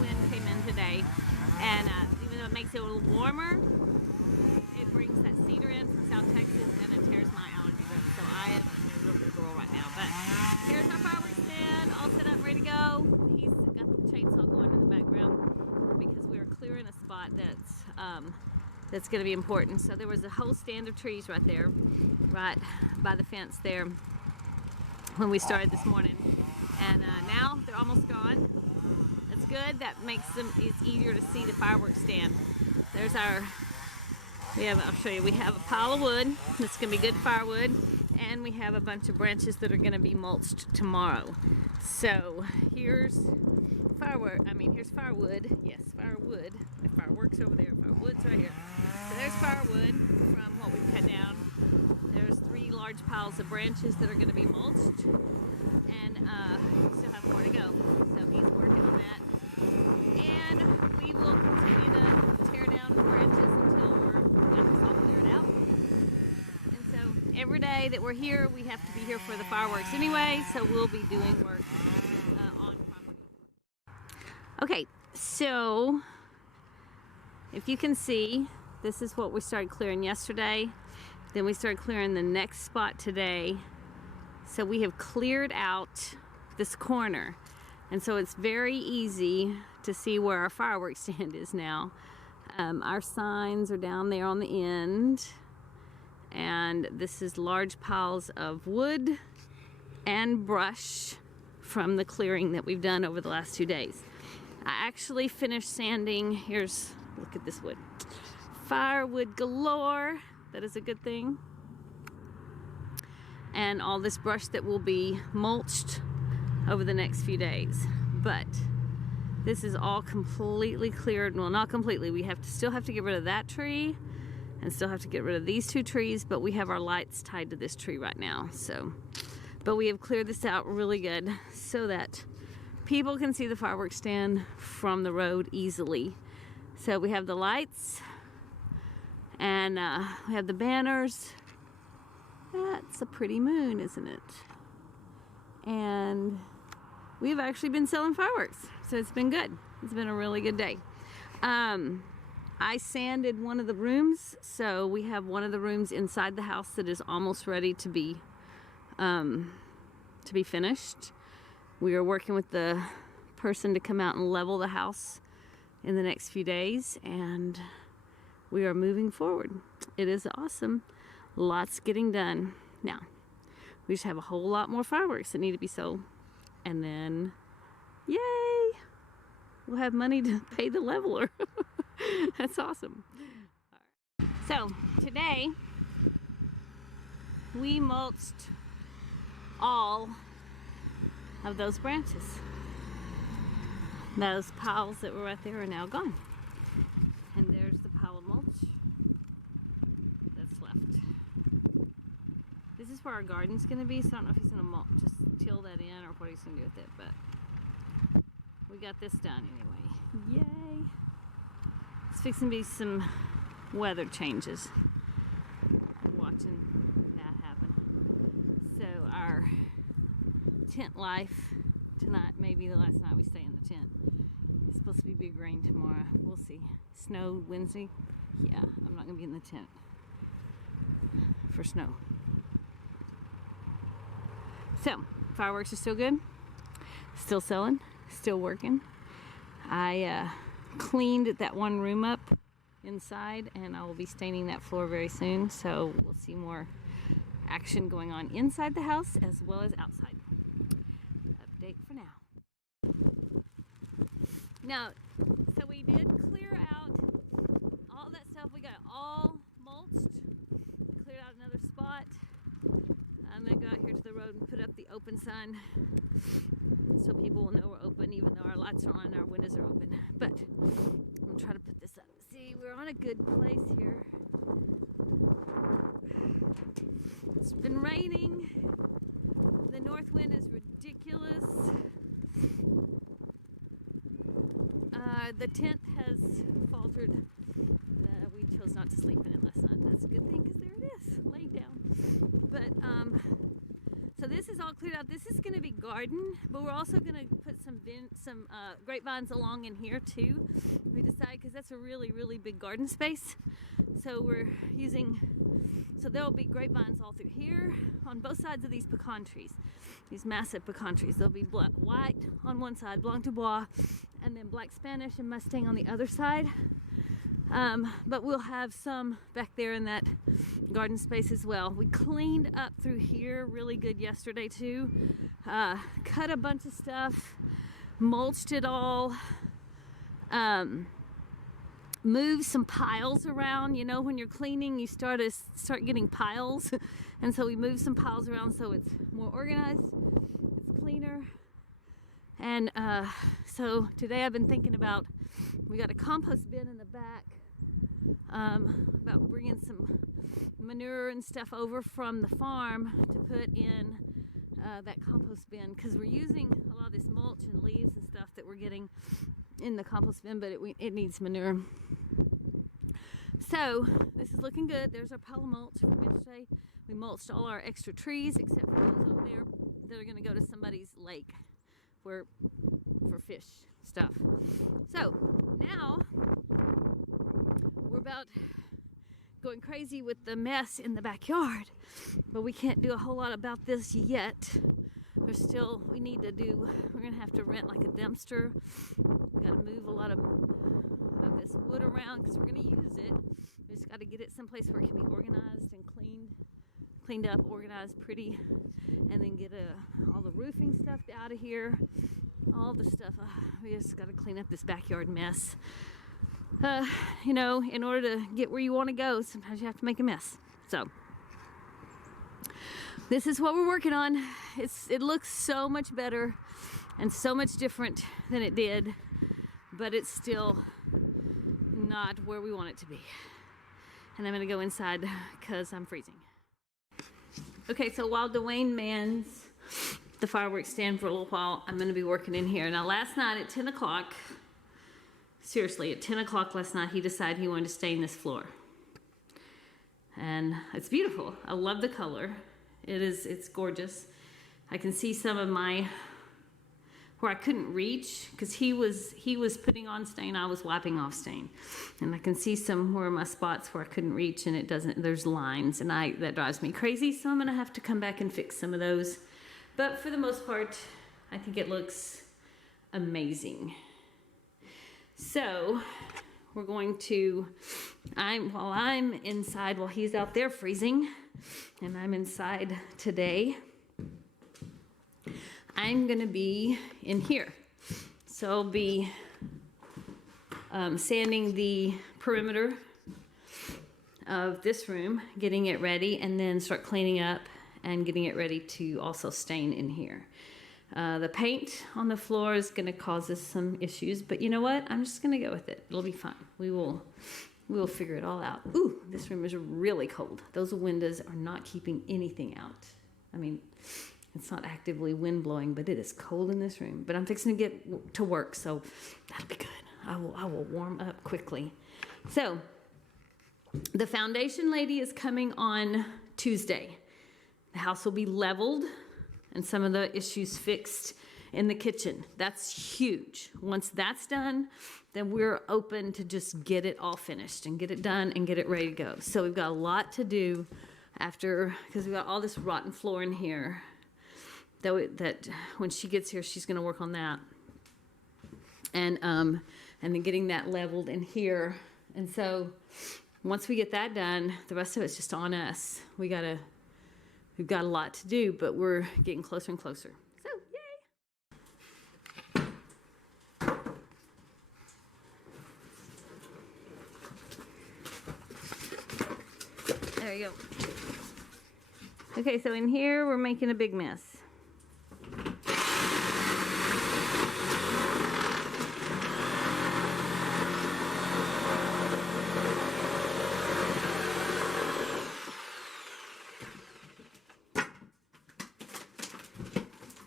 wind came in today, and even though it makes it a little warmer, it brings that cedar in from South Texas and it tears my allergy room. So I am a miserable girl right now. But here's our fireworks stand, all set up, ready to go. He's got the chainsaw going in the background because we are clearing a spot that's going to be important. So there was a whole stand of trees right there, right by the fence there when we started this morning. And now they're almost gone. It's good. That makes it's easier to see the fireworks stand. There's our, I'll show you, we have a pile of wood that's going to be good firewood, and we have a bunch of branches that are going to be mulched tomorrow. So here's here's firewood. Yes, firewood. Fireworks over there. Firewood's right here. So there's firewood from what we've cut down. There's 3 large piles of branches that are going to be mulched, and we still have more to go. So he's working on that, and we will continue to tear down branches until we're got this all cleared out. And so every day that we're here, we have to be here for the fireworks anyway. So we'll be doing work on property. Okay, so if you can see, this is what we started clearing yesterday. Then we started clearing the next spot today. So we have cleared out this corner. And so it's very easy to see where our fireworks stand is now. Our signs are down there on the end. And this is large piles of wood and brush from the clearing that we've done over the last 2 days. I actually finished sanding. Look at this wood. Firewood galore. That is a good thing. And all this brush that will be mulched over the next few days. But this is all completely cleared. Well, not completely. We still have to get rid of that tree and still have to get rid of these 2 trees, but we have our lights tied to this tree right now. But we have cleared this out really good so that people can see the fireworks stand from the road easily. So we have the lights, and we have the banners. That's a pretty moon, isn't it? And we've actually been selling fireworks, so it's been good. It's been a really good day. I sanded one of the rooms, so we have one of the rooms inside the house that is almost ready to be finished. We are working with the person to come out and level the house in the next few days, and we are moving forward. It is awesome. Lots getting done. Now, we just have a whole lot more fireworks that need to be sold. And then, yay! We'll have money to pay the leveler. That's awesome. All right. So, today, we mulched all of those branches. Those piles that were right there are now gone. And there's the pile of mulch that's left. This is where our garden's going to be, so I don't know if he's going to just till that in or what he's going to do with it, but we got this done anyway. Yay! It's fixing to be some weather changes. Watching that happen. So our tent life tonight, maybe the last night we stay in the tent. It's supposed to be big rain tomorrow. We'll see. Snow Wednesday. Yeah, I'm not going to be in the tent for snow. So, fireworks are still good. Still selling. Still working. I cleaned that one room up inside, and I will be staining that floor very soon. So we'll see more action going on inside the house as well as outside. Update for now. Now, so we did clear out all that stuff. We got all mulched. Cleared out another spot. I'm going to go out here to the road and put up the open sign so people will know we're open, even though our lights are on and our windows are open. But I'm going to try to put this up. See, we're on a good place here. It's been raining. The north wind is ridiculous. The tent has faltered. We chose not to sleep in it last night. That's a good thing because there it is, laying down. But so this is all cleared out. This is going to be garden, but we're also going to put put some grapevines along in here too. We decided because that's a really, really big garden space. So we're using, so there'll be grapevines all through here on both sides of these pecan trees, these massive pecan trees. There'll be white on one side, Blanc du Bois, and then Black Spanish and Mustang on the other side. But we'll have some back there in that garden space as well. We cleaned up through here really good yesterday too. Cut a bunch of stuff, mulched it all, moved some piles around. You know, when you're cleaning, you start getting piles. And so we moved some piles around so it's more organized, it's cleaner. And so today I've been thinking about, we got a compost bin in the back, about bringing some manure and stuff over from the farm to put in that compost bin, because we're using a lot of this mulch and leaves and stuff that we're getting in the compost bin, but it needs manure. So this is looking good. There's our pile of mulch from yesterday. We mulched all our extra trees except for those over there that are going to go to somebody's lake for fish stuff. So now we're about going crazy with the mess in the backyard, but we can't do a whole lot about this yet. We're gonna have to rent like a dumpster. We gotta move a lot of this wood around because we're gonna use it. We just gotta get it someplace where it can be organized and cleaned up, organized, pretty, and then get all the roofing stuff out of here. All the stuff. We just got to clean up this backyard mess. You know, in order to get where you want to go, sometimes you have to make a mess. So this is what we're working on. It looks so much better and so much different than it did, but it's still not where we want it to be. And I'm going to go inside because I'm freezing. Okay, so while Dwayne mans the fireworks stand for a little while, I'm going to be working in here. Now last night at 10 o'clock, seriously, at 10 o'clock last night, he decided he wanted to stain this floor. And it's beautiful. I love the color. It's gorgeous. I can see some of where I couldn't reach, because he was putting on stain, I was wiping off stain. And I can see some where my spots where I couldn't reach, and there's lines, and that drives me crazy, so I'm going to have to come back and fix some of those. But for the most part, I think it looks amazing. So we're going to, while I'm inside, while he's out there freezing, and I'm inside today, I'm gonna be in here. So I'll be sanding the perimeter of this room, getting it ready, and then start cleaning up and getting it ready to also stain in here. The paint on the floor is going to cause us some issues, but you know what? I'm just going to go with it. It'll be fine. We will figure it all out. Ooh, this room is really cold. Those windows are not keeping anything out. I mean, it's not actively wind blowing, but it is cold in this room. But I'm fixing to get to work, so that'll be good. I will warm up quickly. So the foundation lady is coming on Tuesday. The house will be leveled and some of the issues fixed in the kitchen. That's huge. Once that's done, then we're open to just get it all finished and get it done and get it ready to go. So we've got a lot to do after, because we've got all this rotten floor in here that when she gets here, she's going to work on that. And then getting that leveled in here. And so once we get that done, the rest of it's just on us. We've got a lot to do, but we're getting closer and closer. So, yay! There you go. Okay, so in here, we're making a big mess.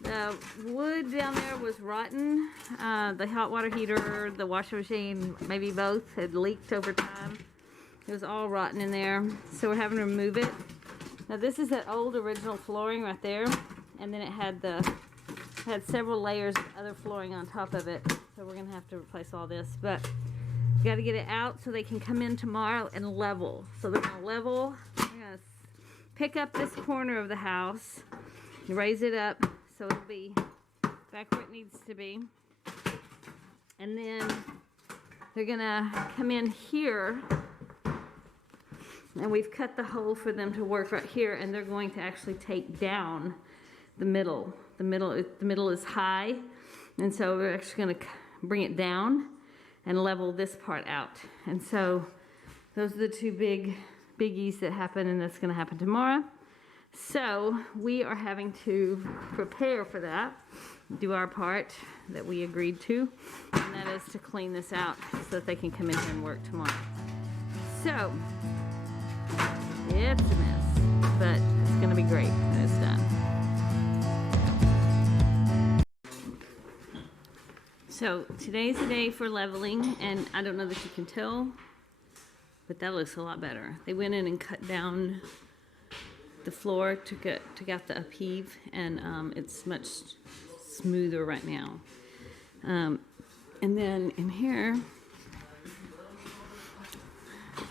The wood down there was rotten. The hot water heater, the washing machine, maybe both, had leaked over time. It was all rotten in there, so we're having to remove it. Now this is that old original flooring right there, and then it had the had several layers of other flooring on top of it, so we're gonna have to replace all this. But we got to get it out so they can come in tomorrow and level. So they're gonna level. They're gonna pick up this corner of the house, raise it up so it'll be back where it needs to be, and then they're gonna come in here, and we've cut the hole for them to work right here, and they're going to actually take down the middle. The middle is high, and so we're actually going to bring it down and level this part out. And so those are the two biggies that happen, and that's going to happen tomorrow. So we are having to prepare for that, do our part that we agreed to, and that is to clean this out so that they can come in here and work tomorrow. So it's a mess, but it's going to be great when it's done. So today's the day for leveling, and I don't know that you can tell, but that looks a lot better. They went in and cut down the floor, took out the upheave, and it's much smoother right now. And then in here,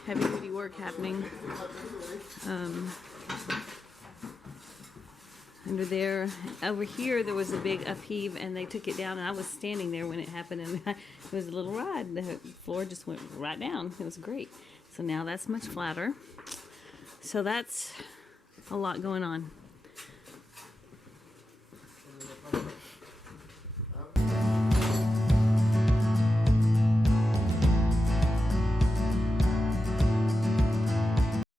heavy duty work happening. Under there, over here, there was a big upheave, and they took it down, and I was standing there when it happened, and it was a little ride. The floor just went right down. It was great. So now that's much flatter. So that's a lot going on.